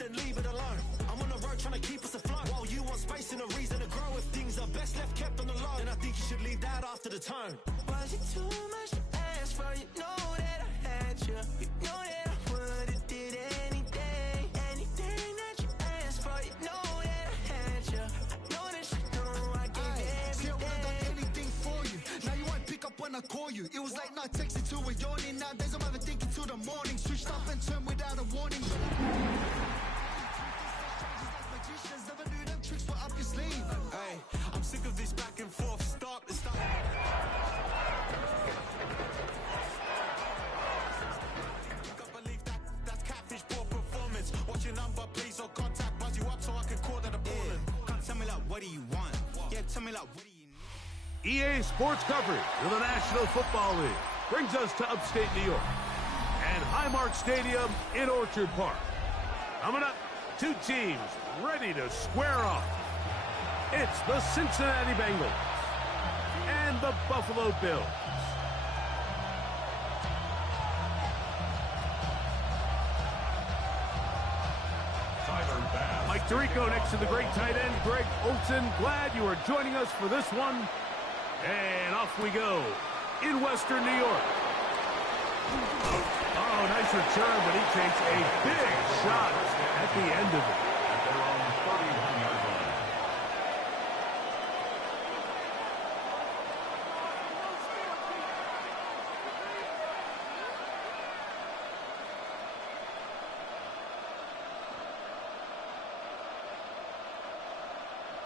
then leave it alone. I'm on the road trying to keep us afloat. While you want space and a reason to grow. If things are best left kept on the low, then I think you should leave that after the tone. Was it too much to ask for? You know that I had you. You know that I would've did anything. Anything that you asked for. You know that I had you. I know that you know I gave everything. See, I would've done anything for you. Now you won't pick up when I call you. It was late night texting till we're yawning. Nowadays I'm overthinking till the morning. Switched up and turned without a warning. Never knew them tricks were up your sleeve. Hey, I'm sick of this back and forth. Stop. That's catfish, poor performance. Watch your number, please, or contact. Buzz you up so I can call that a ballin'. Can't tell me like, what do you want? Yeah, tell me like, what do you need? EA Sports coverage of the National Football League brings us to upstate New York and Highmark Stadium in Orchard Park. Coming up, two teams ready to square off. It's the Cincinnati Bengals and the Buffalo Bills. Mike Tirico next to the great tight end, Greg Olsen. Glad you are joining us for this one. And off we go in Western New York. Oh, nice return, but he takes a big shot at the end of it.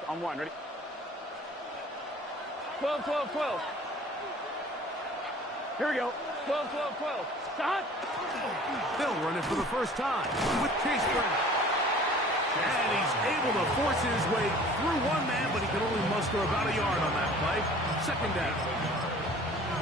On one, ready? 12, 12, 12. Here we go. 12, 12, 12. Stop. They'll run it for the first time with Chase Brown. And he's able to force his way through one man, but he can only muster about a yard on that play. Second down.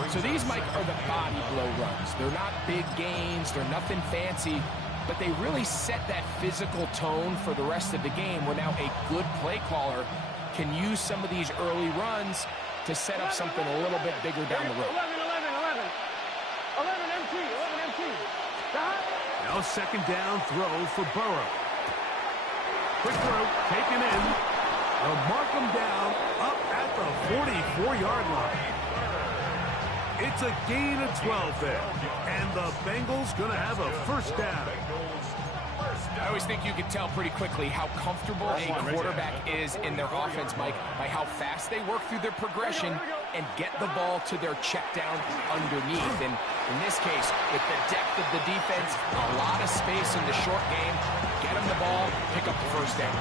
So these, Mike, are the body blow runs. They're not big gains. They're nothing fancy. But they really set that physical tone for the rest of the game where now a good play caller can use some of these early runs to set up something a little bit bigger down the road. 11 MT. Now second down throw for Burrow. Quick throw, taken in. They'll mark him down up at the 44-yard line. It's a gain of 12 there. And the Bengals going to have a first down. I always think you can tell pretty quickly how comfortable a quarterback is in their offense, Mike, by how fast they work through their progression and get the ball to their check down underneath. And in this case, with the depth of the defense, a lot of space in the short game, get him the ball, pick up the first down.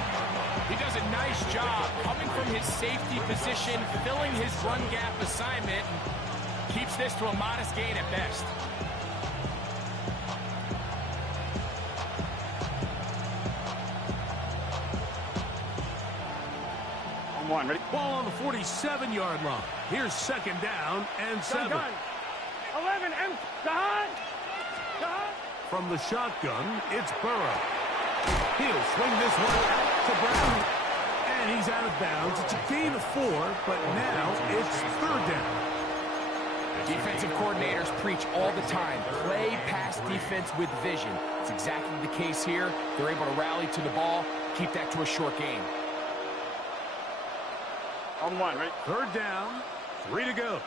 He does a nice job coming from his safety position, filling his run gap assignment, and keeps this to a modest gain at best. On one, ready? Ball on the 47-yard line. Here's second down and 7. Gun. 11 M. Gun. From the shotgun, it's Burrow. He'll swing this one out to Brown. And he's out of bounds. It's a gain of 4, but now it's third down. Defensive coordinators preach all the time, play pass defense with vision. It's exactly the case here. They're able to rally to the ball, keep that to a short game. On one, ready? Third down, 3 to go.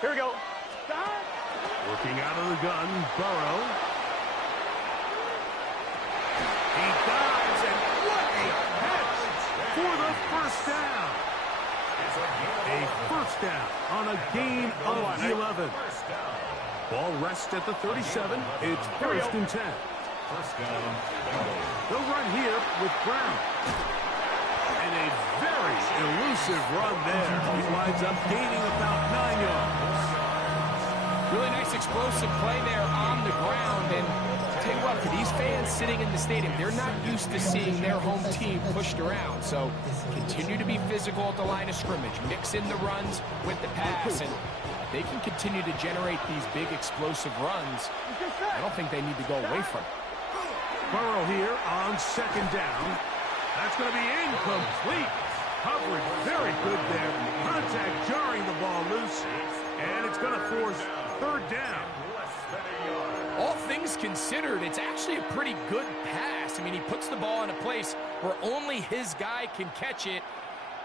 Here we go. Working out of the gun, Burrow. He dives, and what a catch for the first down. A first down on a gain of 11. Ball rests at the 37. It's first and 10. They'll run here with Brown. And a very elusive run there. He winds up gaining about 9 yards. Really nice explosive play there on the ground. And I'll tell you what, for these fans sitting in the stadium, they're not used to seeing their home team pushed around. So continue to be physical at the line of scrimmage. Mix in the runs with the pass. And they can continue to generate these big explosive runs. I don't think they need to go away from it. Burrow here on second down. That's going to be incomplete. Coverage very good there. Contact jarring the ball loose. And it's going to force third down. All things considered, it's actually a pretty good pass. I mean, he puts the ball in a place where only his guy can catch it.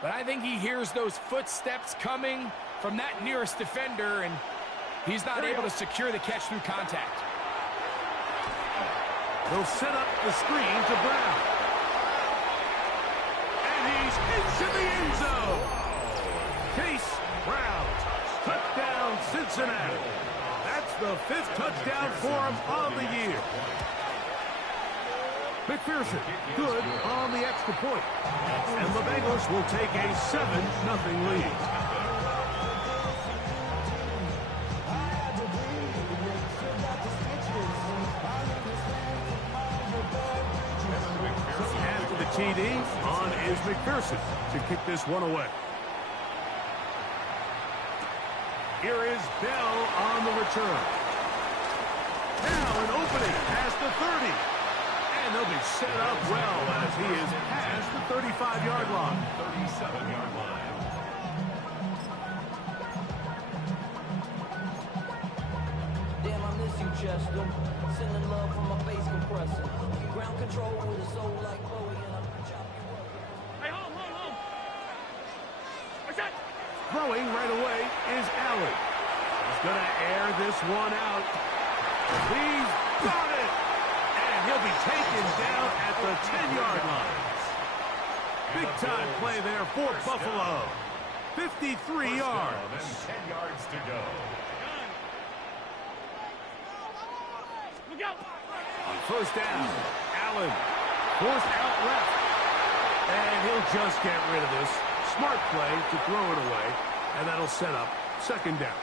But I think he hears those footsteps coming from that nearest defender, and he's not able to secure the catch through contact. They'll set up the screen to Brown. And he's into the end zone. Chase Brown. Touchdown, Cincinnati. That's the 5th touchdown for him on the year. McPherson, good on the extra point. And the Bengals will take a 7-0 lead. After the TD, on is McPherson to kick this one away. Here is Bell on the return. Now an opening past the 30. And they'll be set up well as he is past the 35-yard line. 37-yard line. Damn, I miss you, Chester. Sending love from my bass compressor. Ground control with a soul like Bowie and I'm chop you up. Hey, home. What's that? Throwing right away is Allen. He's going to air this one out. He's got it! And he'll be taken down at the 10-yard line. Big-time play there for Buffalo. 53 yards. 10 yards to go. Look out! On first down, Allen forced out left. And he'll just get rid of this. Smart play to throw it away, and that'll set up second down.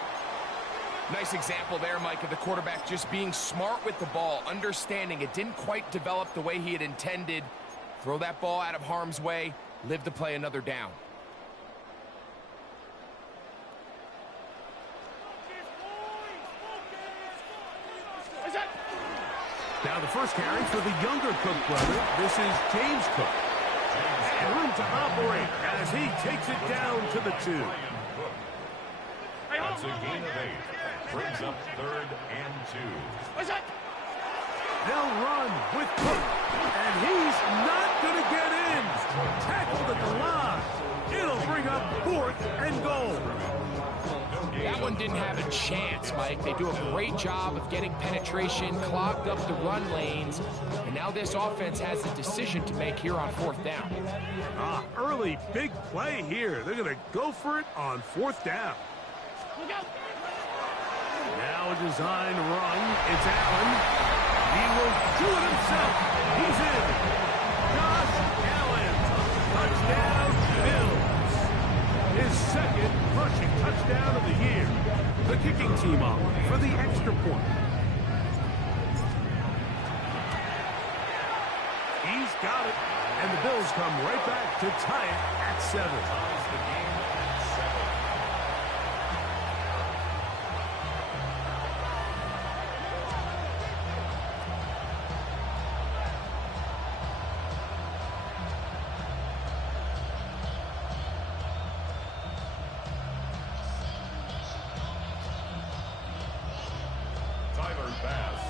Nice example there, Mike, of the quarterback just being smart with the ball, understanding it didn't quite develop the way he had intended. Throw that ball out of harm's way, live to play another down. Now the first carry for the younger Cook brother. This is James Cook. And room to operate as he takes it down to the 2. That's a gain of 8. Brings up 3rd and 2. What's that? They'll run with Cook. And he's not going to get in. Tackled at the line. It'll bring up 4th and goal. That one didn't have a chance, Mike. They do a great job of getting penetration, clogged up the run lanes, and now this offense has a decision to make here on 4th down. Early big play here. They're going to go for it on 4th down. Now a design run. It's Allen. He will do it himself. He's in. Josh Allen. Touchdown, Bills. His 2nd rushing touchdown of the year. The kicking team on for the extra point. He's got it. And the Bills come right back to tie it at 7. Ties the game at 7.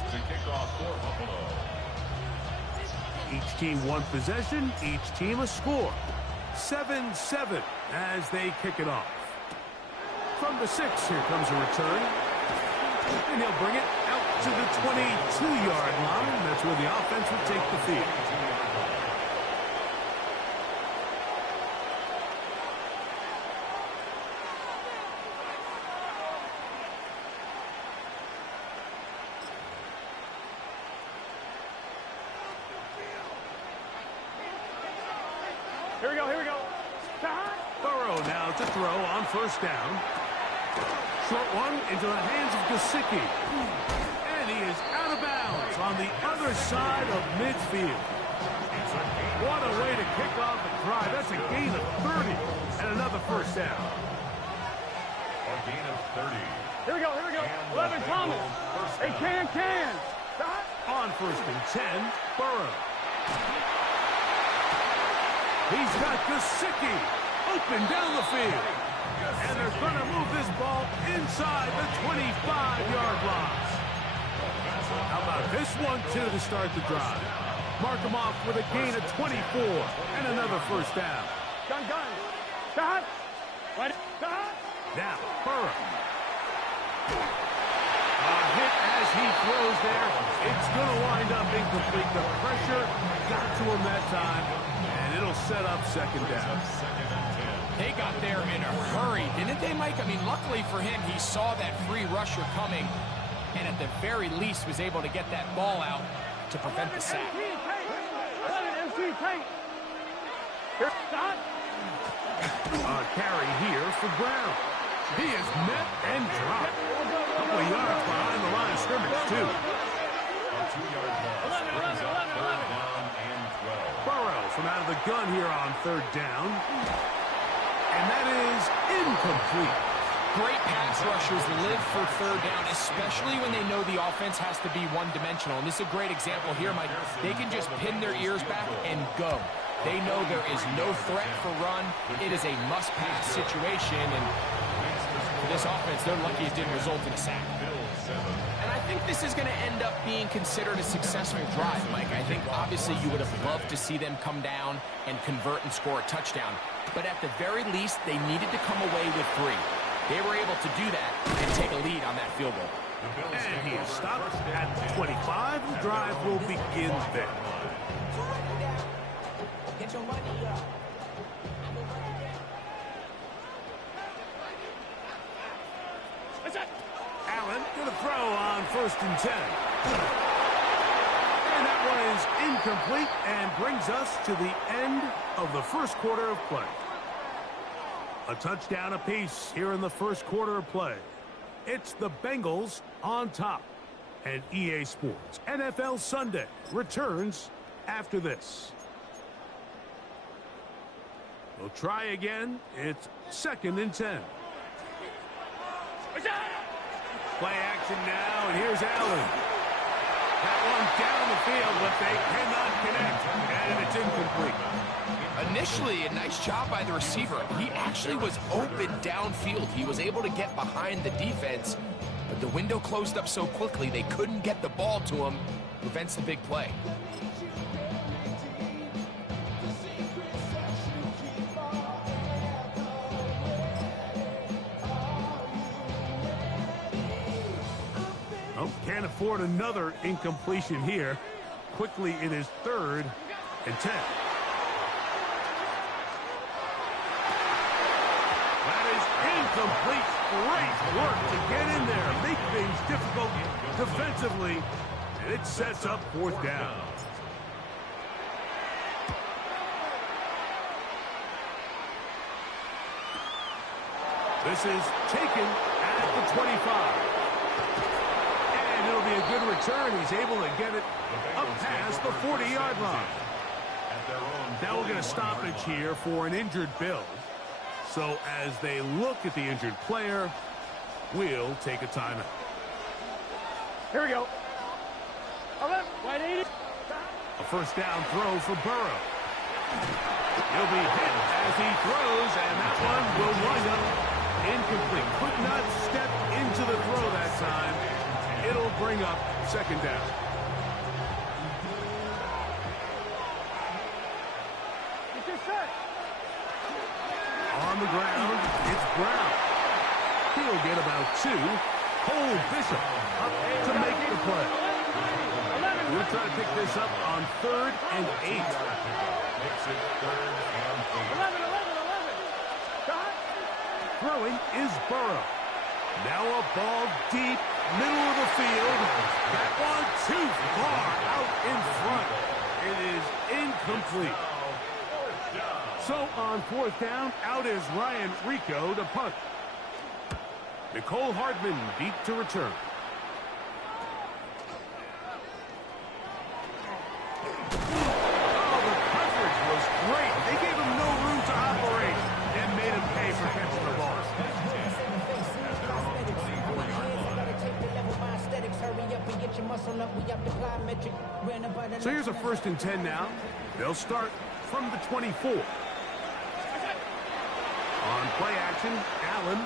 To kick off for Buffalo. Each team one possession, each team a score. 7-7 as they kick it off. From the 6, here comes a return. And he'll bring it out to the 22-yard line. That's where the offense will take the field. Here we go. Burrow now to throw on first down. Short one into the hands of Gesicki. And he is out of bounds on the other side of midfield. What a way to kick off a drive. That's a gain of 30 and another first down. A gain of 30. Here we go. 11 Thomas. Hey, can. On first and 10, Burrow. He's got Gesicki open down the field. And they're going to move this ball inside the 25-yard line. How about This 1-2 to start the drive. Mark him off with a gain of 24 and another first down. Gun. Stop. Right. Stop. Now, Burrow. Hit as he throws there. It's going to wind up incomplete. The pressure got to him that time, and it'll set up second down. They got there in a hurry, didn't they, Mike? I mean, luckily for him, he saw that free rusher coming, and at the very least was able to get that ball out to prevent the sack. MC tight. Here, stop. A carry here for Brown. He is met and dropped. A couple of yards behind the line of scrimmage, too. A 2-yard loss brings up 3rd down and 12. Burrow from out of the gun here on 3rd down. And that is incomplete. Great pass rushers live for 3rd down, especially when they know the offense has to be one-dimensional. And this is a great example here, Mike. They can just pin their ears back and go. They know there is no threat for run. It is a must-pass situation, and for this offense, they're lucky it didn't result in a sack. And I think this is going to end up being considered a successful drive, Mike. I think, obviously, you would have loved to see them come down and convert and score a touchdown. But at the very least, they needed to come away with 3. They were able to do that and take a lead on that field goal. And he is stopped at 25. The drive will begin there. Get your money up. Allen going to throw on 1st and 10. And that one is incomplete and brings us to the end of the first quarter of play. A touchdown apiece here in the first quarter of play. It's the Bengals on top. And EA Sports NFL Sunday returns after this. We'll try again. It's 2nd and 10. Play action now, and here's Allen. That one down the field, but they cannot connect, and it's incomplete. Initially, a nice job by the receiver. He actually was open downfield. He was able to get behind the defense, but the window closed up so quickly they couldn't get the ball to him. Prevents the big play. Oh, can't afford another incompletion here. Quickly, it is 3rd and 10. That is incomplete. Great work to get in there. Make things difficult defensively. And it sets up 4th down. This is taken at the 25. And it'll be a good return. He's able to get it up past the 40-yard line. Now we're going to stoppage here for an injured Bill. So as they look at the injured player, we'll take a timeout. Here we go. Wide 80. A first down throw for Burrow. He'll be hit as he throws, and that one will wind up incomplete. Could not step into the throw that time. It'll bring up 2nd down. On the ground, it's Brown. He'll get about 2. Cole Bishop up to make the play. We'll try to pick this up on 3rd and 8. Makes it 3rd and 8. Throwing is Burrow. Now a ball deep, middle of the field. That one too far out in front. It is incomplete. So on 4th down, out is Ryan Rico to punt. Nicole Hardman deep to return. Oh, the coverage was great. They gave him no room to operate and made him pay for catching the ball. So here's a 1st and 10 now. They'll start from the 24. On play action, Allen.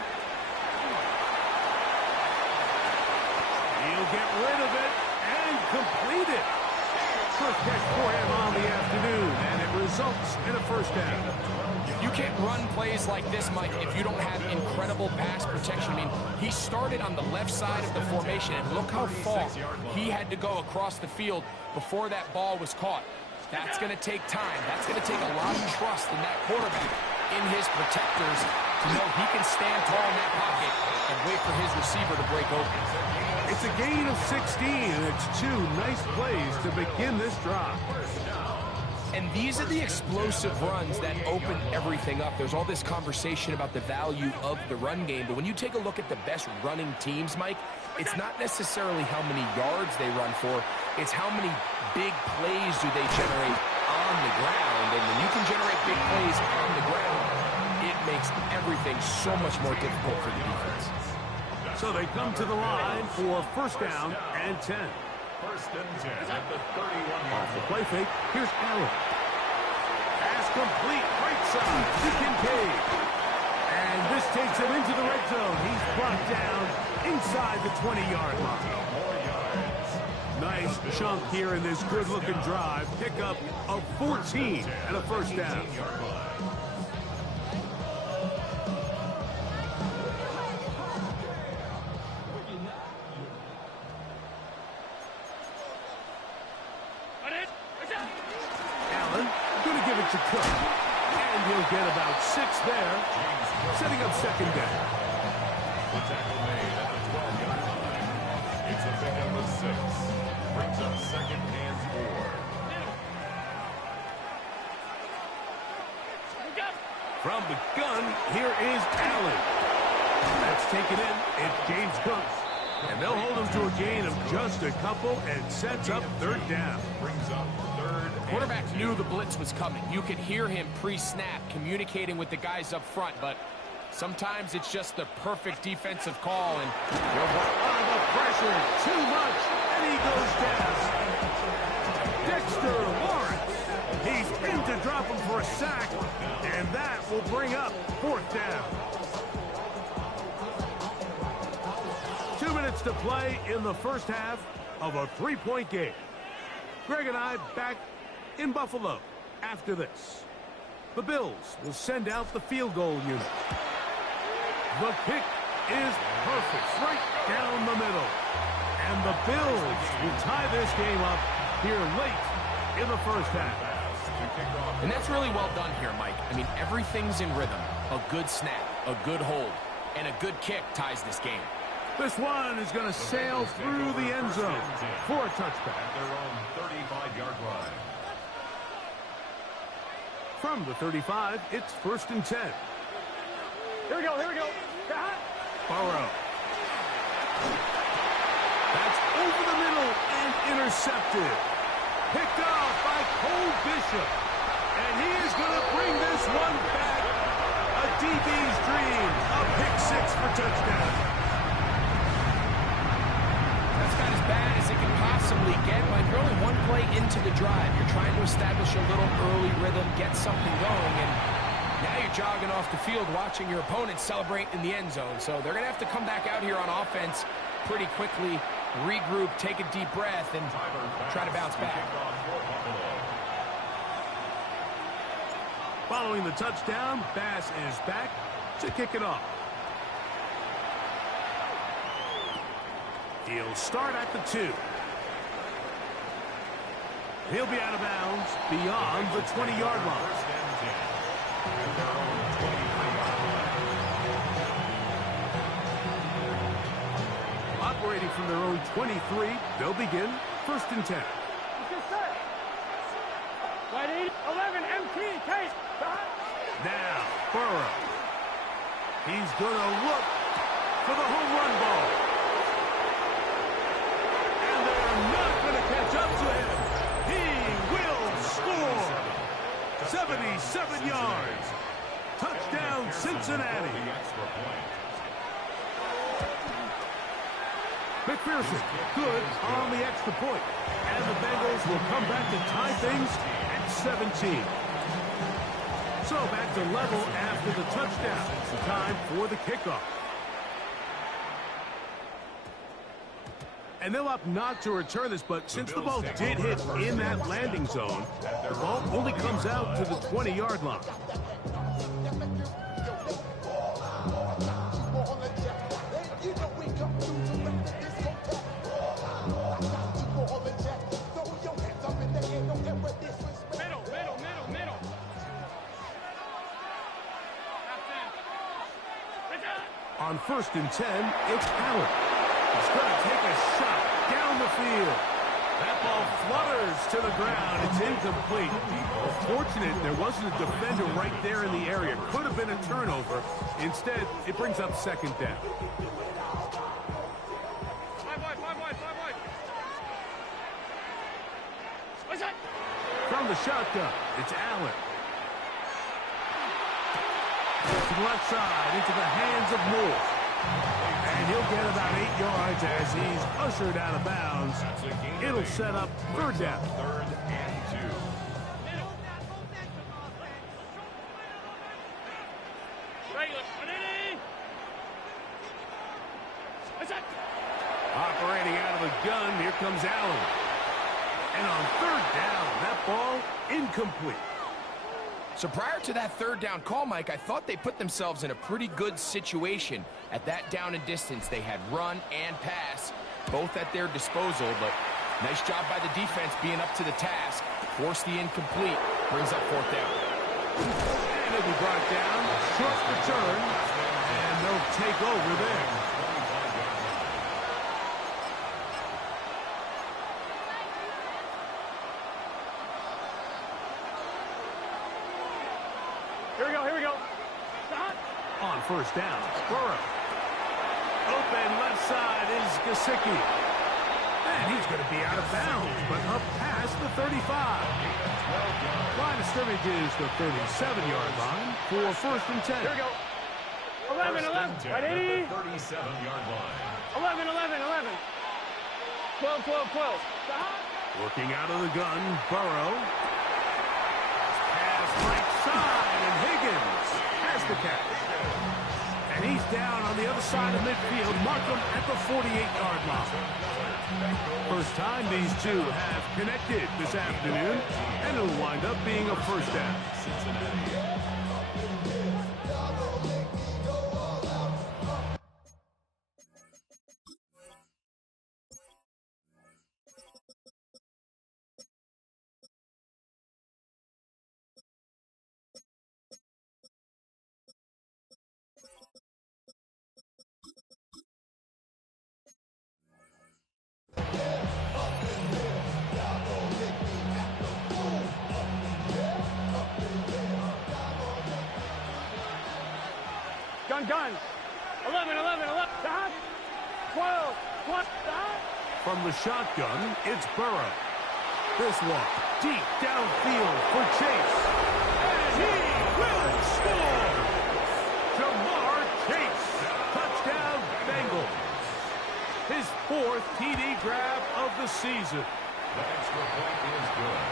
He'll get rid of it and complete. results in a first down. You can't run plays like this, Mike, if you don't have incredible pass protection. I mean, he started on the left side of the formation, and look how far he had to go across the field before that ball was caught. That's going to take time. That's going to take a lot of trust in that quarterback, in his protectors, to know he can stand tall in that pocket and wait for his receiver to break open. It's a gain of 16, and it's 2 nice plays to begin this drive. And these are the explosive runs that open everything up. There's all this conversation about the value of the run game, but when you take a look at the best running teams, Mike, it's not necessarily how many yards they run for, it's how many big plays do they generate on the ground. And when you can generate big plays on the ground, it makes everything so much more difficult for the defense. So they come to the line for first down and 10. First and 10 at the 31. Off the play fake, here's Allen. Pass complete, right side to Kincaid. And this takes him into the red zone. He's brought down inside the 20-yard line. Nice chunk here in this good-looking drive. Pickup of 14 and a first down. To Cook, and he'll get about 6 there, setting up second down. The tackle made at the 12-yard line. It's a pickup of 6. Brings up second and 4. From the gun, here is Allen. That's taken in. It's James Cook. And they'll hold him to a gain of just a couple and sets up third down. Brings up third. Quarterback knew the blitz was coming. You could hear him pre-snap communicating with the guys up front, but sometimes it's just the perfect defensive call. And the pressure, too much, and he goes down. Dexter Lawrence. He's in to drop him for a sack, and that will bring up fourth down. 2 minutes to play in the first half of a 3-point game. Greg and I back in Buffalo after this. The Bills will send out the field goal unit. The kick is perfect, right down the middle. And the Bills will tie this game up here late in the first half. And that's really well done here, Mike. I mean, everything's in rhythm. A good snap, a good hold, and a good kick ties this game. This one is going to sail through the end zone for a touchdown. At their own 35-yard line. From the 35, it's first and 10. Here we go, here we go. Burrow. That's over the middle and intercepted. Picked off by Cole Bishop. And he is going to bring this one back. A DB's dream. A pick six for touchdown. That's about as bad as it can possibly get. But you're only one play into the drive. You're trying to establish a little early rhythm, get something going, and now you're jogging off the field watching your opponent celebrate in the end zone. So they're going to have to come back out here on offense pretty quickly, regroup, take a deep breath, and try to bounce back. Following the touchdown, Bass is back to kick it off. He'll start at the 2. He'll be out of bounds beyond the 20-yard line. Operating from their own 23, they'll begin first and 10. Ready? 11, MT, Case. Now, Burrow. He's going to look for the home run ball. And they're not going to catch up to him. He will score. 77 yards. Touchdown, Cincinnati. McPherson, good on the extra point. And the Bengals will come back to tie things at 17. So back to level after the touchdown. Time for the kickoff. And they'll opt not to return this, but since the ball did hit in that landing zone, the ball only comes out to the 20-yard line. Middle. On 1st and 10, it's Allen. He's going to take a shot down the field. That ball flutters to the ground. It's incomplete. Fortunate there wasn't a defender right there in the area. Could have been a turnover. Instead, it brings up 2nd down. From the shotgun, it's Allen. To the left side, into the hands of Moore. And he'll get about 8 yards as he's ushered out of bounds. It'll set up 3rd down. 3rd and 2. Operating out of the gun, here comes Allen. And on 3rd down, that ball incomplete. So prior to that 3rd down call, Mike, I thought they put themselves in a pretty good situation. At that down and distance, they had run and pass, both at their disposal, but nice job by the defense being up to the task. Forced the incomplete, brings up 4th down. And it'll be brought down, short return, and they'll take over there. Here we go. On 1st down, Burrow. Open left side is Gesicki. And he's going to be out of bounds, but up past the 35. Line of scrimmage is the 37-yard line for 1st and 10. Here we go. 11. Right, 80. 37-yard line. 11. 12. Working out of the gun, Burrow. Pass right side, and Higgins has the catch. And he's down on the other side of midfield. Markham at the 48-yard line. First time these two have connected this afternoon, and it'll wind up being a 1st down. Gun. 11. 12. From the shotgun, it's Burrow. This one, deep downfield for Chase. And he will score! Jamar Chase, touchdown Bengals. His 4th TD grab of the season. The extra point is good.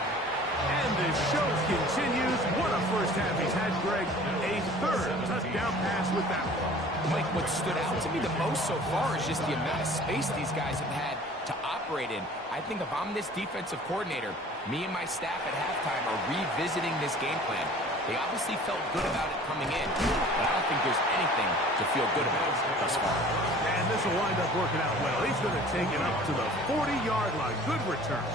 And the show continues. What a first half he's had, Greg. A 3rd touchdown pass with that one. Mike, what stood out to me the most so far is just the amount of space these guys have had to operate in. I think if I'm this defensive coordinator, me and my staff at halftime are revisiting this game plan. They obviously felt good about it coming in, but I don't think there's anything to feel good about thus far. And this will wind up working out well. He's going to take it up to the 40-yard line. Good return.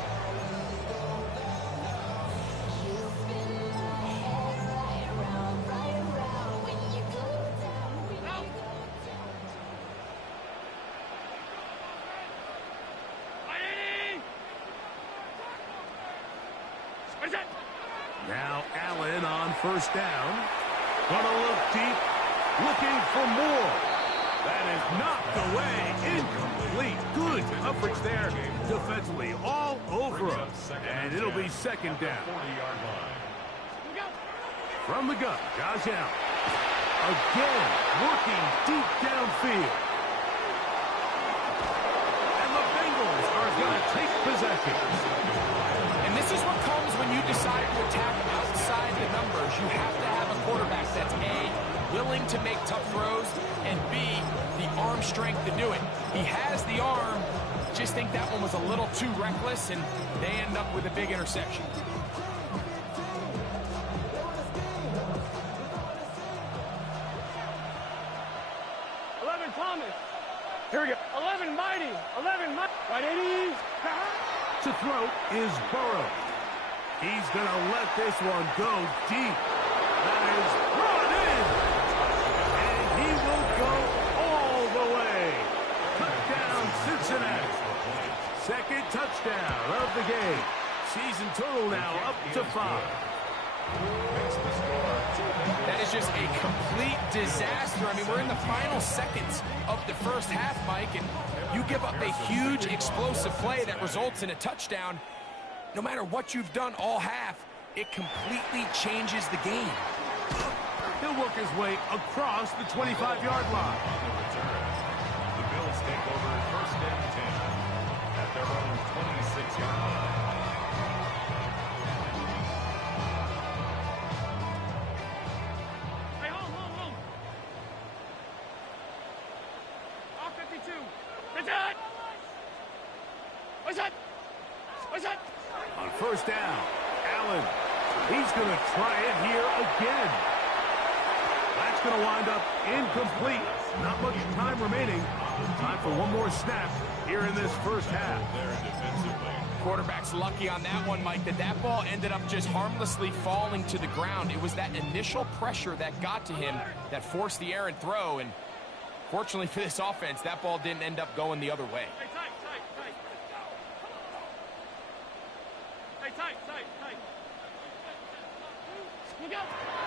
Now Allen on 1st down. Gonna look deep, looking for more. That is knocked away, incomplete. Good coverage there defensively, all over him. And it'll be 2nd down. 40-yard line. From the gun, Josh Allen. Again, working deep downfield. And the Bengals are going to take possession. And this is what comes when you decide to attack outside the numbers. You have to have a quarterback that's A, willing to make tough throws, and B, the arm strength to do it. He has the arm, just think that one was a little too reckless, and they end up with a big interception. Thomas. Here we go. 11 Mighty. 11 Mighty. Right, 80. To throw is Burrow. He's going to let this one go deep. That is brought in. And he will go all the way. Touchdown, Cincinnati. Second touchdown of the game. Season total now up to 5. That is just a complete disaster. I mean, we're in the final seconds of the first half, Mike, and you give up a huge explosive play that results in a touchdown. No matter what you've done all half, it completely changes the game. He'll work his way across the 25-yard line. The Bills take over first and 10 at their own 26-yard line. On first down, Allen. He's going to try it here again. That's going to wind up incomplete. Not much time remaining. Time for one more snap here in this first half. Quarterback's lucky on that one, Mike, that ball ended up just harmlessly falling to the ground. It was that initial pressure that got to him that forced the errant throw, and fortunately for this offense, that ball didn't end up going the other way.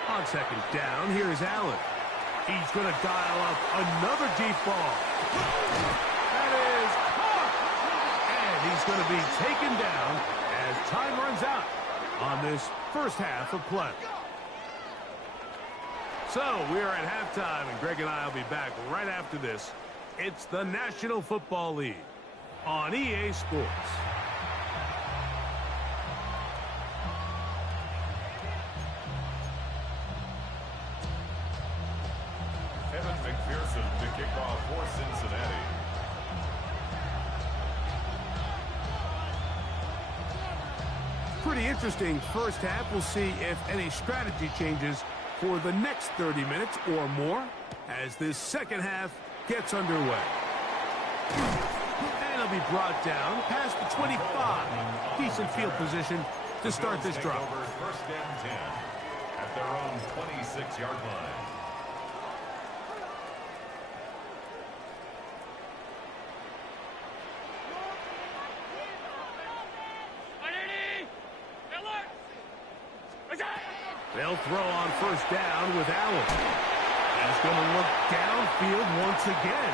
On second down, here's Allen. He's going to dial up another deep ball. That is caught! And he's going to be taken down as time runs out on this first half of play. So we are at halftime, and Greg and I will be back right after this. It's the National Football League on EA Sports. To kick off for Cincinnati. Pretty interesting first half. We'll see if any strategy changes for the next 30 minutes or more as this second half gets underway. And he'll be brought down past the 25. Decent field position to start this drive. First and 10 at their own 26-yard line. They'll throw on first down with Allen. He's going to look downfield once again.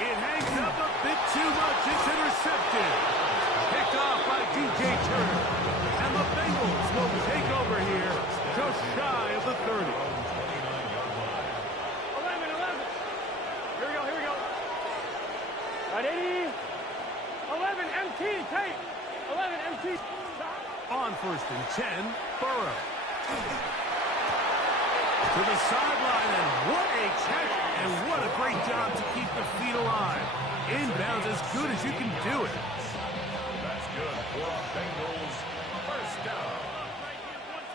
It hangs up a bit too much. It's intercepted. Picked off by DJ Turner. And the Bengals will take over here just shy of the 30. 11. Here we go. Right, 80. 11, MT, tape. 11, MT. On first and 10, Burrow. To the sideline, and what a catch, and what a great job to keep the feet alive. Inbounds as good as you can do it. That's good for Bengals. First down.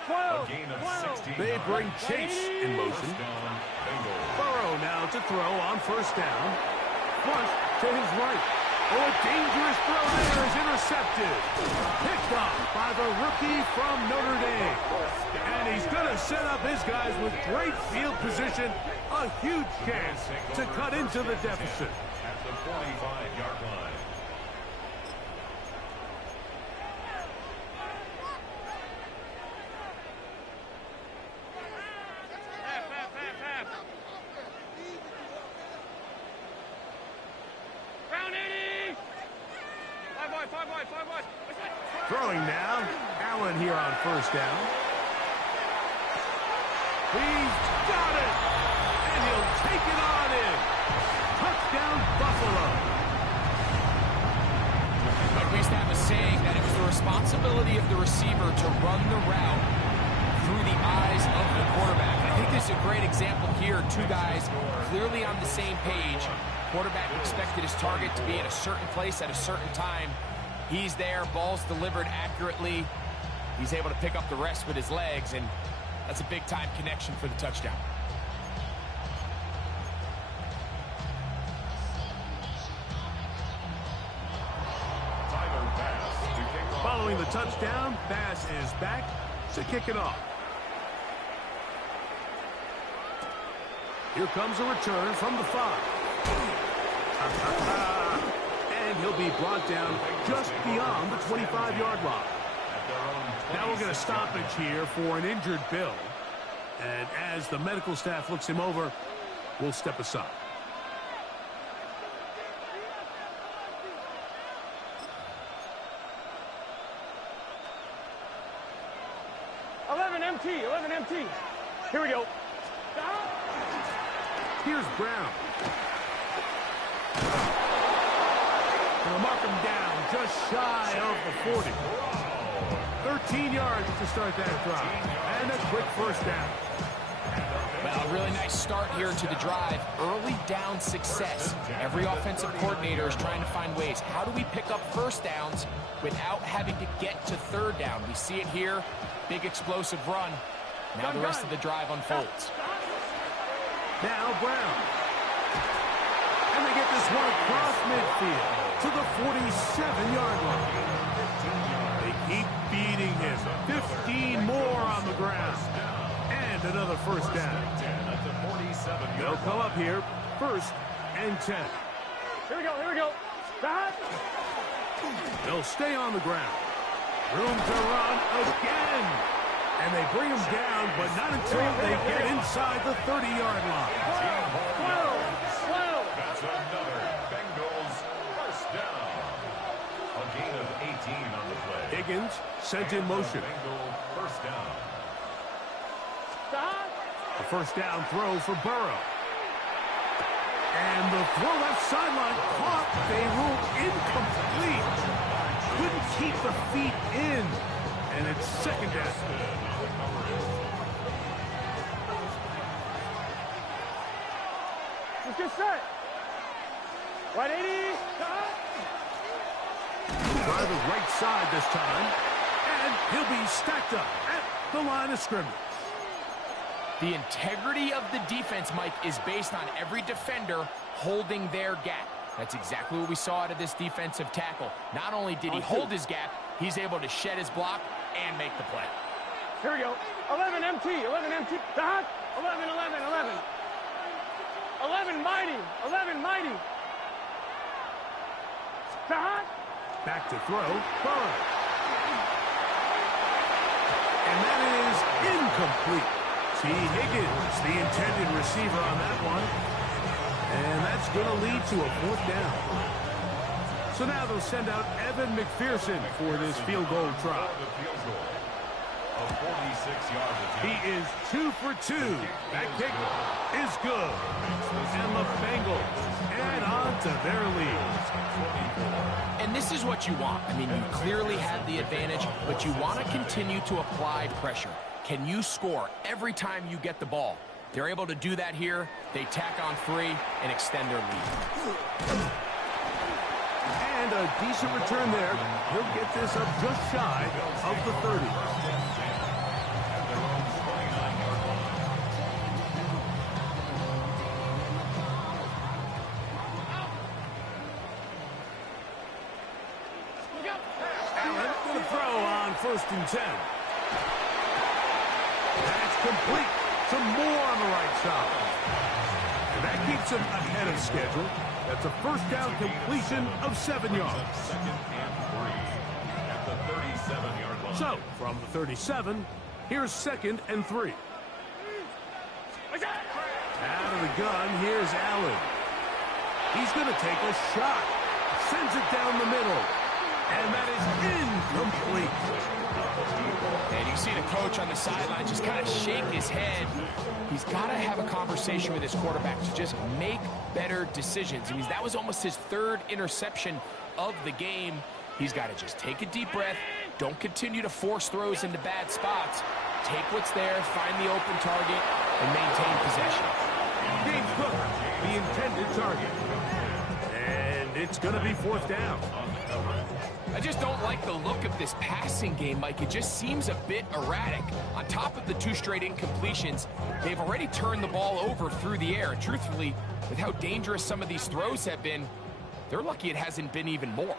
12. A gain of 16. They bring Chase in motion. Burrow now to throw on first down. Flush to his right. Oh, a dangerous throw there is intercepted. Picked off by the rookie from Notre Dame. And he's going to set up his guys with great field position. A huge chance to cut into the deficit. At the 45-yard line. Throwing now, Allen here on first down. He's got it! And he'll take it on in. Touchdown, Buffalo. Like we used to have a saying that it was the responsibility of the receiver to run the route through the eyes of the quarterback. And I think this is a great example here. Two guys clearly on the same page. Quarterback expected his target to be in a certain place at a certain time. He's there, ball's delivered accurately. He's able to pick up the rest with his legs, and that's a big-time connection for the touchdown. Following the touchdown, Bass is back to kick it off. Here comes a return from the 5. And he'll be brought down just beyond the 25-yard line. Now we're going to stoppage here for an injured Bill. And as the medical staff looks him over, we'll step aside. MT, 11 MT. Here we go. Here's Brown. They'll mark him down just shy of the 40. 13 yards to start that drive. And a quick first down. Well, a really nice start here to the drive. Early down success. Every offensive coordinator is trying to find ways. How do we pick up first downs without having to get to third down? We see it here. Big explosive run. Now the rest of the drive unfolds. Now Brown. And they get this one across midfield to the 47-yard line. They keep beating him. 15 more on the ground. And another first down. They'll come up here, 1st and 10. Here we go, here we go. They'll stay on the ground. Room to run again. And they bring him down, but not until they get inside the 30-yard line. 12. That's another Bengals first down. A gain of 18 on the play. Higgins sent in motion. Bengal first down. A first down throw for Burrow. And the throw left sideline caught. They rule incomplete. Couldn't keep the feet in. And it's second down. Let's get set. 180. Driver's right side this time. And he'll be stacked up at the line of scrimmage. The integrity of the defense, Mike, is based on every defender holding their gap. That's exactly what we saw out of this defensive tackle. Not only did he hold his gap, he's able to shed his block and make the play. Here we go. 11 MT, 11 MT. 11, 11, 11. 11 mighty, 11 mighty. Back to throw, Burrow. And that is incomplete. T. Higgins, the intended receiver on that one. And that's going to lead to a 4th down. So now they'll send out Evan McPherson for this field goal try. He is 2 for 2. That kick is good. And the Bengals add on to their lead. And this is what you want. I mean, you clearly have the advantage, but you want to continue to apply pressure. Can you score every time you get the ball? They're able to do that here. They tack on 3 and extend their lead. And a decent return there. He'll get this up just shy of the 30. Allen with a throw on 1st and 10. That's complete. Some more on the right side. And that keeps him ahead of schedule. That's a first down completion of 7 yards. Second and 3 at the 37-yard line. So, from the 37, here's 2nd and 3. Out of the gun, here's Allen. He's going to take a shot. Sends it down the middle. And that is incomplete. And you see the coach on the sideline just kind of shake his head. He's got to have a conversation with his quarterback to just make better decisions. I mean, that was almost his 3rd interception of the game. He's got to just take a deep breath. Don't continue to force throws into bad spots. take what's there, find the open target, and maintain possession. James Cook, the intended target. And it's going to be fourth down. I just don't like the look of this passing game, Mike. It just seems a bit erratic. On top of the 2 straight incompletions, they've already turned the ball over through the air. And truthfully, with how dangerous some of these throws have been, they're lucky it hasn't been even more.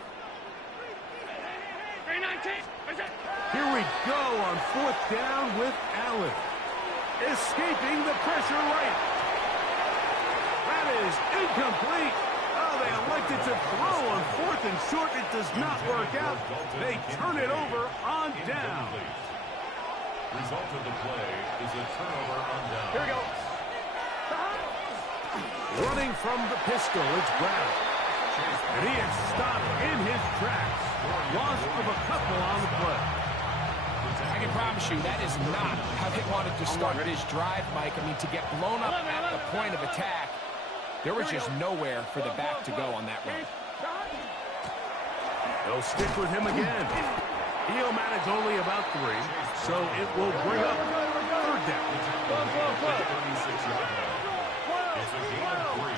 Here we go on fourth down with Allen. Escaping the pressure right. That is incomplete. Oh, they elected to throw on fourth and short. It does not work out. They turn it over on down. Result of the play is a turnover on down. Here we go. Running from the pistol, it's Brown. And he is stopped in his tracks. Loss of a couple on the play. I can promise you that is not how they wanted to start this drive, Mike. I mean, to get blown up at the point of attack, there was just nowhere for the back to go on that run. They'll stick with him again. He'll manage only about 3, so it will bring up third down. It's a gain of 3.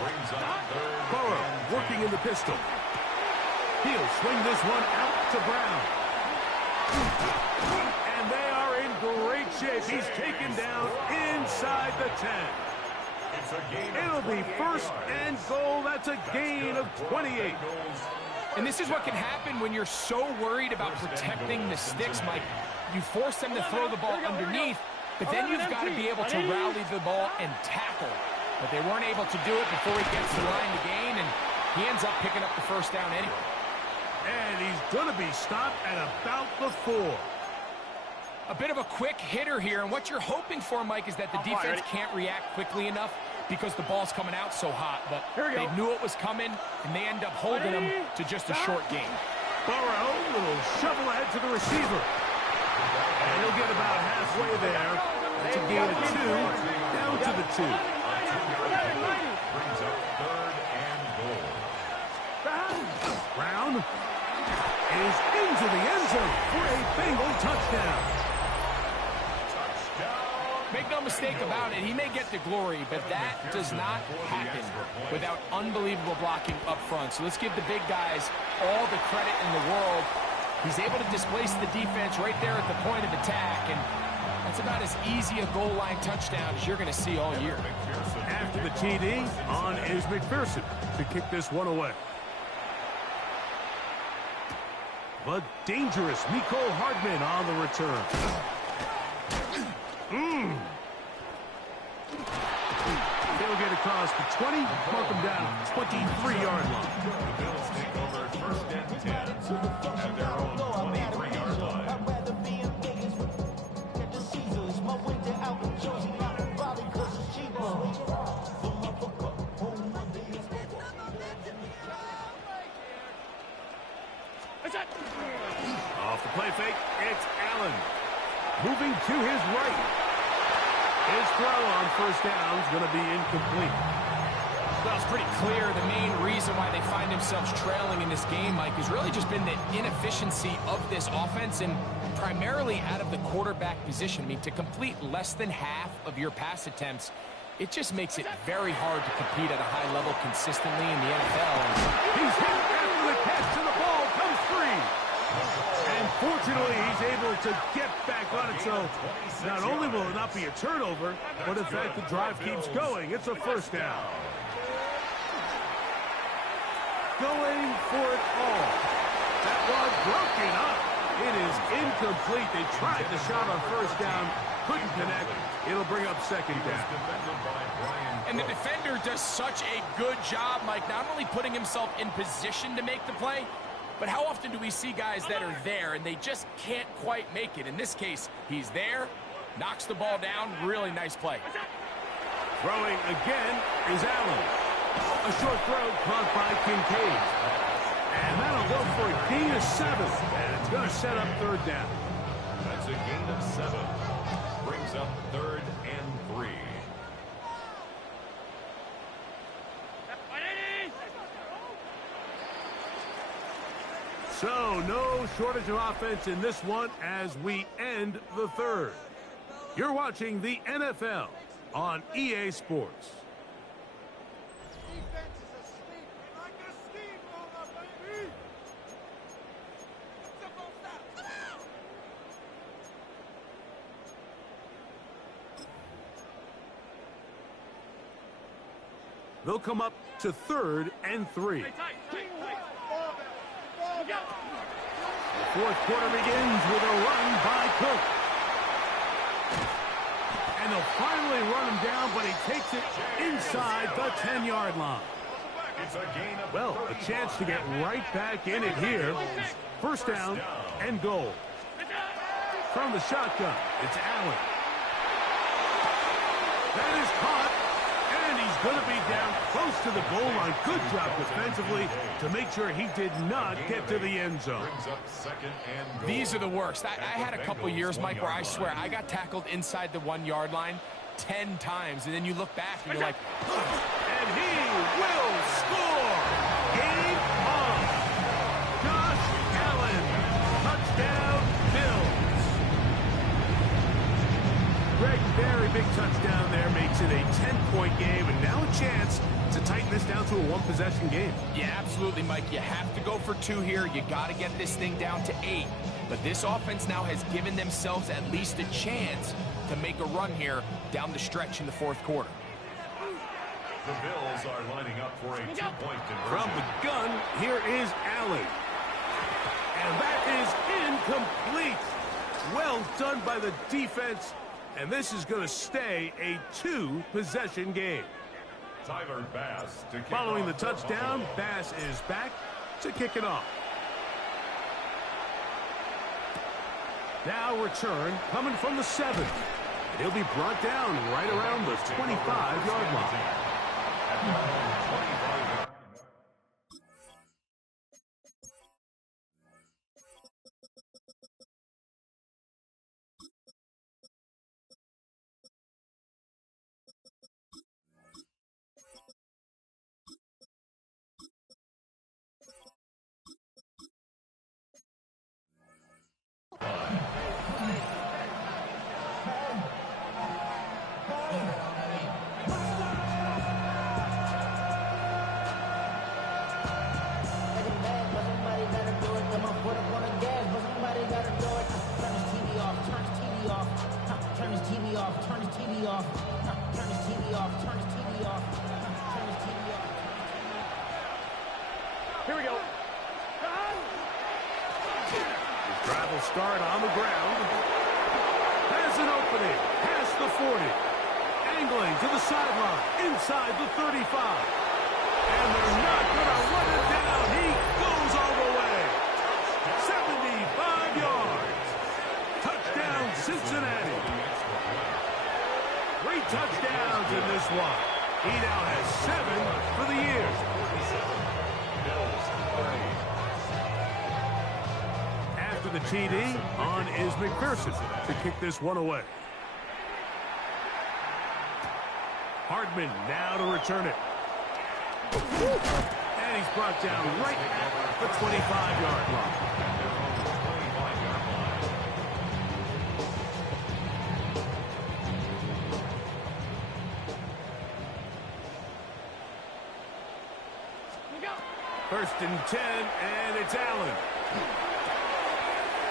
Brings up third. Burrow working in the pistol. He'll swing this one out to Brown. And they are in great shape. He's taken down inside the 10. It's a gain of It'll be first and goal. That's a gain of 28. And this is what can happen when you're so worried about protecting the sticks, Mike. You force them to throw the ball underneath, but then you've got to be able to rally the ball and tackle. But they weren't able to do it before he gets the line to gain, and he ends up picking up the first down anyway. And he's going to be stopped at about the 4. A bit of a quick hitter here, and what you're hoping for, Mike, is that the defense can't react quickly enough because the ball's coming out so hot. But they knew it was coming, and they end up holding them to just a short gain. Burrow, little shovel ahead to the receiver. And he'll get about halfway there. That's a gain of 2, down to the 2. brings up third and goal. Brown is into the end zone for a Bengal touchdown. Make no mistake about it, he may get the glory, but that does not happen without unbelievable blocking up front. So let's give the big guys all the credit in the world. He's able to displace the defense right there at the point of attack, and that's about as easy a goal line touchdown as you're going to see all year. After the TD, on is McPherson to kick this one away. But dangerous Mecole Hardman on the return. They'll get across the 20, mark them down at the 23-yard line. The Bills take over first and 10 at their own 23-yard line. Off the play fake, it's Allen. Moving to his right. His throw on first down is going to be incomplete. Well, it's pretty clear the main reason why they find themselves trailing in this game, Mike, has really just been the inefficiency of this offense and primarily out of the quarterback position. I mean, to complete less than half of your pass attempts, it just makes it very hard to compete at a high level consistently in the NFL. He's hit after the catch, and the ball comes free. And fortunately, he's able to get back on it, so not only will it not be a turnover, but in fact the drive keeps going. It's a first down. Going for it all. That was broken up. It is incomplete. They tried the shot on first down, couldn't connect. It'll bring up second down. And the defender does such a good job, Mike, not only putting himself in position to make the play, but how often do we see guys that are there and they just can't quite make it? In this case, he's there, knocks the ball down, really nice play. Throwing again is Allen. A short throw caught by Kincaid. And that'll go for a gain of 7. And it's going to set up third down. That's a gain of 7. Brings up third and 3. So, no shortage of offense in this one as we end the third. You're watching the NFL on EA Sports. Defense is asleep. Like a steamroller, baby. They'll come up to 3rd and 3. The fourth quarter begins with a run by Cook. And they'll finally run him down, but he takes it inside the 10-yard line. Well, a chance to get right back in it here. First down and goal. From the shotgun, it's Allen. That is caught. And he's going to be down close to the goal line. Good job defensively to make sure he did not get to the end zone. These are the worst. I had a couple years, Mike, where I swear I got tackled inside the 1-yard line 10 times, and then you look back and you're like, and he will score. Game on. Josh Allen. Touchdown, Bills. Greg, very big touchdown there, makes it a 10-point game, and now a chance to tighten this down to a one-possession game. Yeah, absolutely, Mike. You have to go for 2 here. You got to get this thing down to 8. But this offense now has given themselves at least a chance to make a run here down the stretch in the fourth quarter. The Bills are lining up for a 2-point conversion. From the gun, here is Allen. And that is incomplete. Well done by the defense. And this is going to stay a 2-possession game. Tyler Bass to kick Following the off touchdown, Buffalo. Bass is back to kick it off. Now return coming from the 7. And he'll be brought down right around the 25-yard line. At their own 25-yard. Here we go. His drive will start on the ground. Has an opening. Past the 40. Angling to the sideline. Inside the 35. And they're not going to run it down. He goes all the way. 75 yards. Touchdown, Cincinnati. 3 touchdowns in this one. He now has 7 for the year. After the TD, on is McPherson to kick this one away. Hardman now to return it. And he's brought down right at the 25-yard line. First and 10, and it's Allen.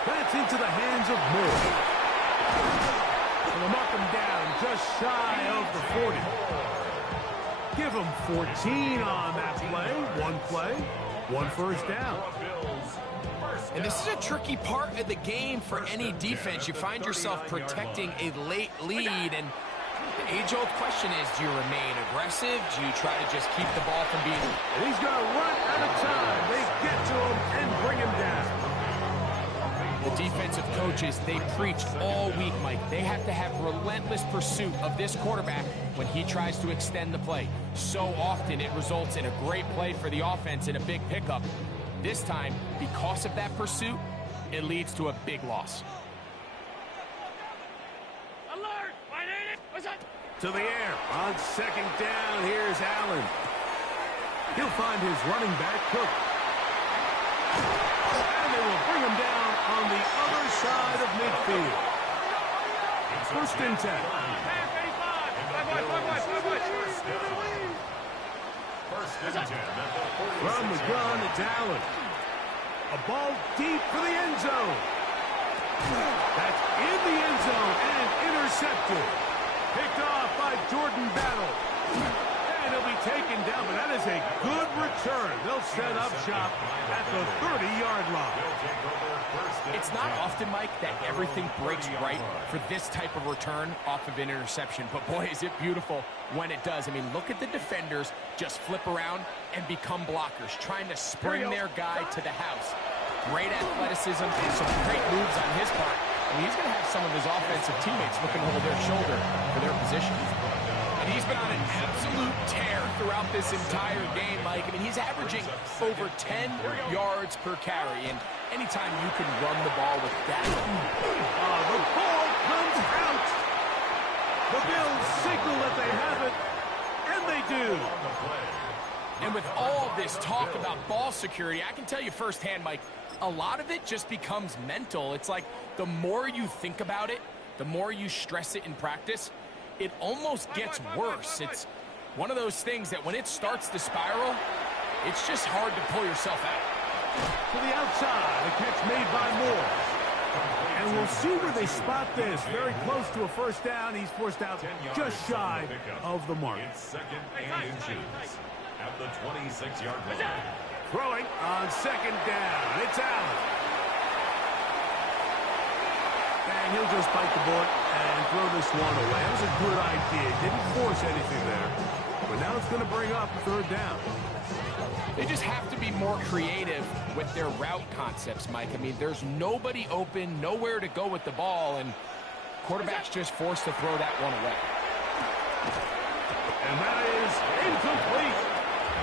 That's into the hands of Moore. And they'll mark him down just shy of the 40. Give him 14 on that play, 1 first down. And this is a tricky part of the game for any defense. You find yourself protecting a late lead, and the age-old question is, do you remain aggressive? Do you try to just keep the ball from being... And he's going to run out of time. They get to him and bring him down. The defensive coaches, they preach all week, Mike. They have to have relentless pursuit of this quarterback when he tries to extend the play. So often it results in a great play for the offense and a big pickup. This time, because of that pursuit, it leads to a big loss. Alert! I need it! What's that? To the air. On second down, here's Allen. He'll find his running back, Cook. And and 10. From the gun, it's Allen. A ball deep for the end zone. That's in the end zone and intercepted. Picked off by Jordan Battle. And he'll be taken down, but that is a good return. They'll set up shop at the 30-yard line. It's not often, Mike, that everything breaks right for this type of return off of an interception. But, boy, is it beautiful when it does. I mean, look at the defenders just flip around and become blockers, trying to spring their guy to the house. Great athleticism and some great moves on his part. I mean, he's going to have some of his offensive teammates looking over their shoulder for their positions. And he's been on an absolute tear throughout this entire game, Mike. I mean, he's averaging over 10 yards per carry. And anytime you can run the ball with that. The ball comes out. The Bills signal that they have it, and they do. And with all this talk about ball security, I can tell you firsthand, Mike, a lot of it just becomes mental. It's like the more you think about it, the more you stress it in practice, it almost gets worse. It's one of those things that when it starts to spiral, it's just hard to pull yourself out. To the outside, a catch made by Moore. And we'll see where they spot this. Very close to a first down. He's forced out just shy of the mark. It's second and inches at the 26-yard line. Throwing on second down. It's Allen. And he'll just bite the bullet and throw this one away. That was a good idea. Didn't force anything there. But now it's going to bring up third down. They just have to be more creative with their route concepts, Mike. I mean, there's nobody open, nowhere to go with the ball, and quarterback's just forced to throw that one away. And that is incomplete.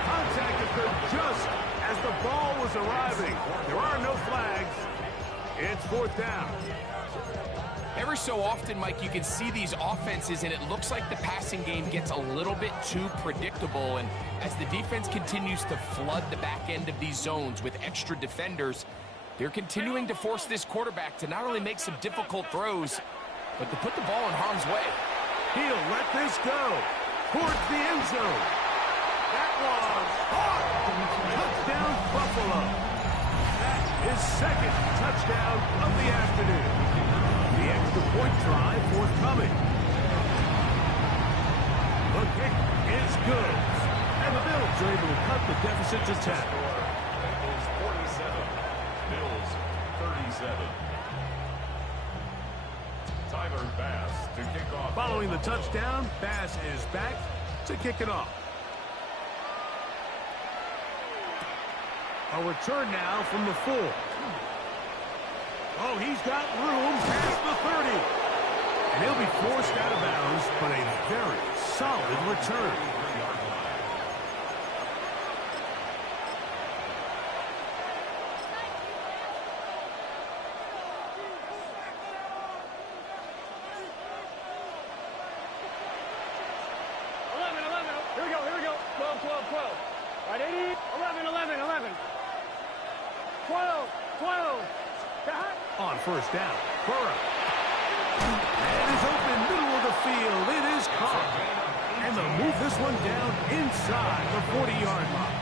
Contact occurred just as the ball was arriving. There are no flags. It's fourth down. Every so often, Mike, you can see these offenses, and it looks like the passing game gets a little bit too predictable. And as the defense continues to flood the back end of these zones with extra defenders, they're continuing to force this quarterback to not only make some difficult throws, but to put the ball in harm's way. He'll let this go towards the end zone. That was hard. Touchdown, Buffalo. That is second touchdown of the afternoon. The extra point try forthcoming. The kick is good. And the Bills are able to cut the deficit to 10. Bengals 47, Bills 37. Tyler Bass to kick off. Following the touchdown, Bass is back to kick it off. A return now from the 4. Oh, he's got room past the 30. And he'll be forced out of bounds, but a very solid return. Here we go. 12, 12, 12. Right, 80, 11, 11, 11. 12, 12. On first down, Burrow. And is open middle of the field. It is caught. And they'll move this one down inside the 40-yard line.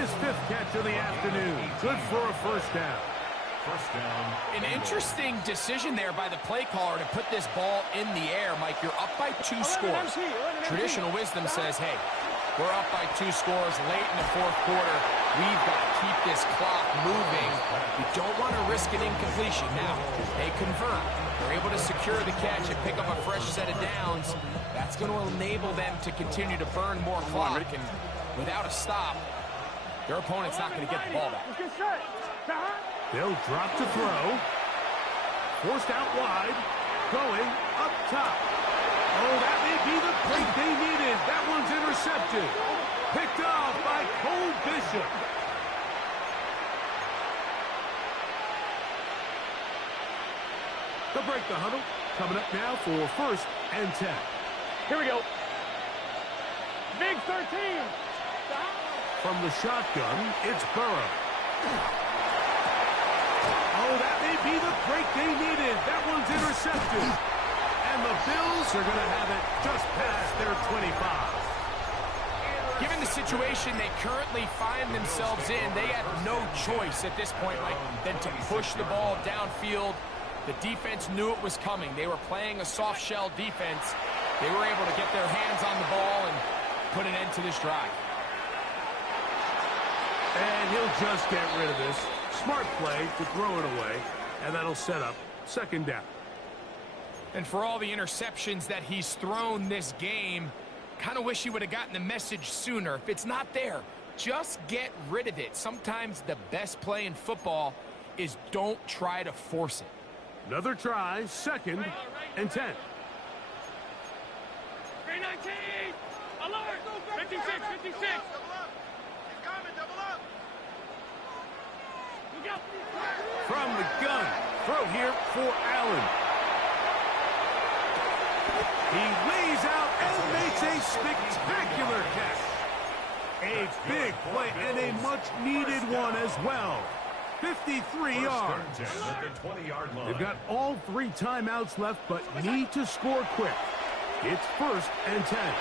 His 5th catch of the afternoon. Good for a first down. First down. An interesting decision there by the play caller to put this ball in the air. Mike, you're up by 2 scores. Traditional wisdom says, hey, we're up by 2 scores late in the 4th quarter. We've got to keep this clock moving. You don't want to risk an incompletion. Now, they convert. They're able to secure the catch and pick up a fresh set of downs. That's going to enable them to continue to burn more clock. And without a stop, their opponent's not going to get the ball back. They'll drop to throw. Forced out wide. Going up top. Oh, that may be the break they needed. That one's intercepted. Picked off by Cole Bishop. They'll break the huddle. Coming up now for first and 10. Here we go. Big 13. From the shotgun, it's Burrow. Oh, that may be the break they needed. That one's intercepted. And the Bills are going to have it just past their 25. Given the situation they currently find themselves in, they had no choice at this point, Mike, than to push the ball downfield. The defense knew it was coming. They were playing a soft shell defense. They were able to get their hands on the ball and put an end to this drive. And he'll just get rid of this. Smart play to throw it away, and that'll set up second down. And for all the interceptions that he's thrown this game, kind of wish he would have gotten the message sooner. If it's not there, just get rid of it. Sometimes the best play in football is don't try to force it. Another try, second and 10. 319! Alert! 56, 56! From the gun, throw here for Allen. He lays out and makes a spectacular catch. A big play and a much-needed one as well. 53 yards. They've got all 3 timeouts left, but need to score quick. It's first and 10.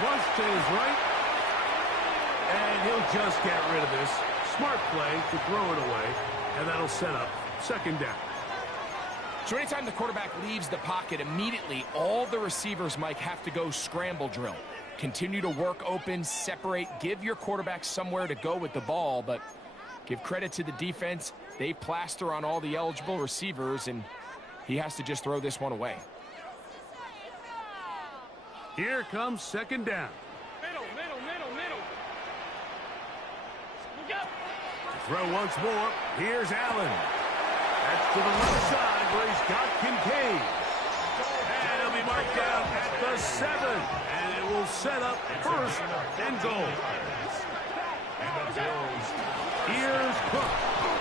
Flush to his right. And he'll just get rid of this. Smart play to throw it away. And that'll set up second down. So anytime the quarterback leaves the pocket, immediately all the receivers, Mike, have to go scramble drill. Continue to work open, separate, give your quarterback somewhere to go with the ball, but give credit to the defense. They plaster on all the eligible receivers, and he has to just throw this one away. Here comes second down. Middle. Throw once more. Here's Allen. That's to the left side where he's got Kincaid. And he'll be marked down at the 7. And it will set up first and goal. Here's Cook.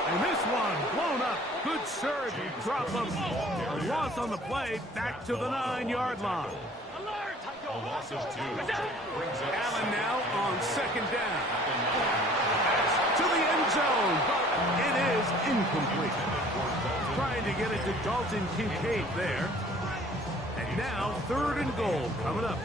And this one blown up. Good surge. Drop him. A loss on the play. Back to the 9-yard line. A loss of 2. Allen now on second down. To the end zone, but it is incomplete. Trying to get it to Dalton Kincaid there. And now third and goal coming up.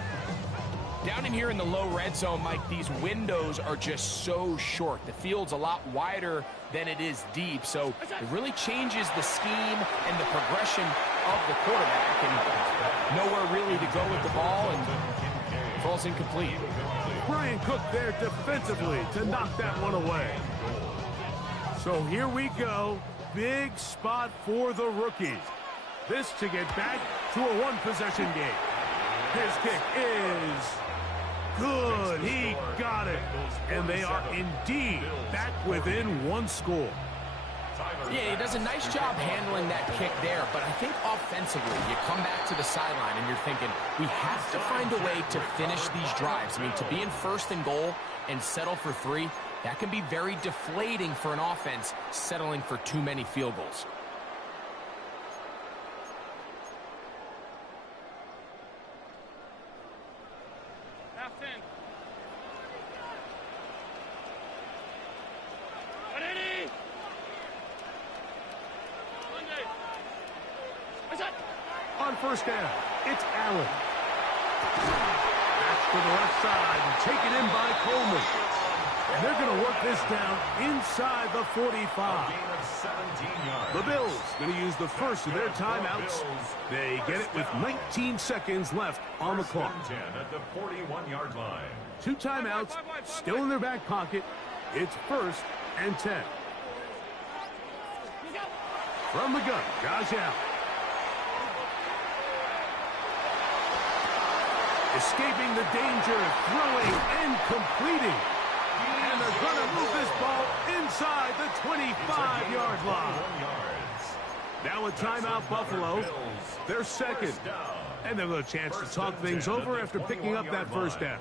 Down in here in the low red zone, Mike, these windows are just so short. The field's a lot wider than it is deep, so it really changes the scheme and the progression of the quarterback, and nowhere really to go with the ball, and falls incomplete. Brian Cook there defensively to knock that one away. So here we go. Big spot for the rookies. This to get back to a one-possession game. His kick is good. He got it. And they are indeed back within one score. Yeah, he does a nice job handling that kick there, but I think offensively, you come back to the sideline and you're thinking, we have to find a way to finish these drives. I mean, to be in first and goal and settle for 3, that can be very deflating for an offense settling for too many field goals. Half 10. On first down, it's Allen. That's to the left side and taken in by Coleman. And they're going to work this down inside the 45. The Bills going to use the first of their timeouts. They get it with 19 seconds left on the clock. At the 41-yard line. 2 timeouts still in their back pocket. It's first and 10. From the gun, Josh Allen. Escaping the danger, throwing and completing. And they're going to move this ball inside the 25-yard line. Now a timeout, Buffalo. They're second. And they'll have a chance to talk things over after picking up that first down.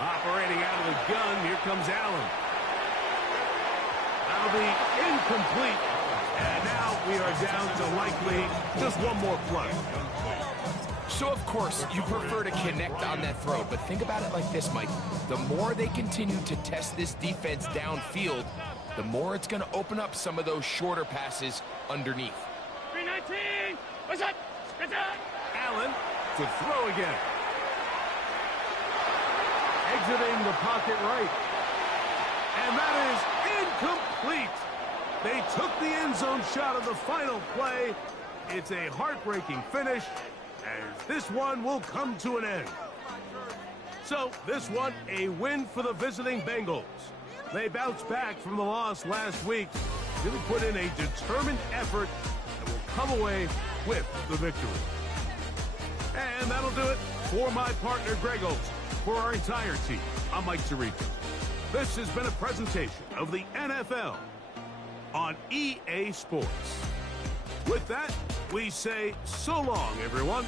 Operating out of the gun, here comes Allen. That'll be incomplete. And now we are down to likely just one more play. So, of course, you prefer to connect on that throw, but think about it like this, Mike. The more they continue to test this defense downfield, the more it's going to open up some of those shorter passes underneath. 319! What's up? What's up? Allen to throw again. Exiting the pocket right. And that is incomplete. They took the end zone shot of the final play. It's a heartbreaking finish, as this one will come to an end. So, this one, a win for the visiting Bengals. They bounced back from the loss last week, really put in a determined effort, and will come away with the victory. And that'll do it for my partner, Greg Olson. For our entire team, I'm Mike Tirico. This has been a presentation of the NFL on EA Sports. With that, we say so long, everyone.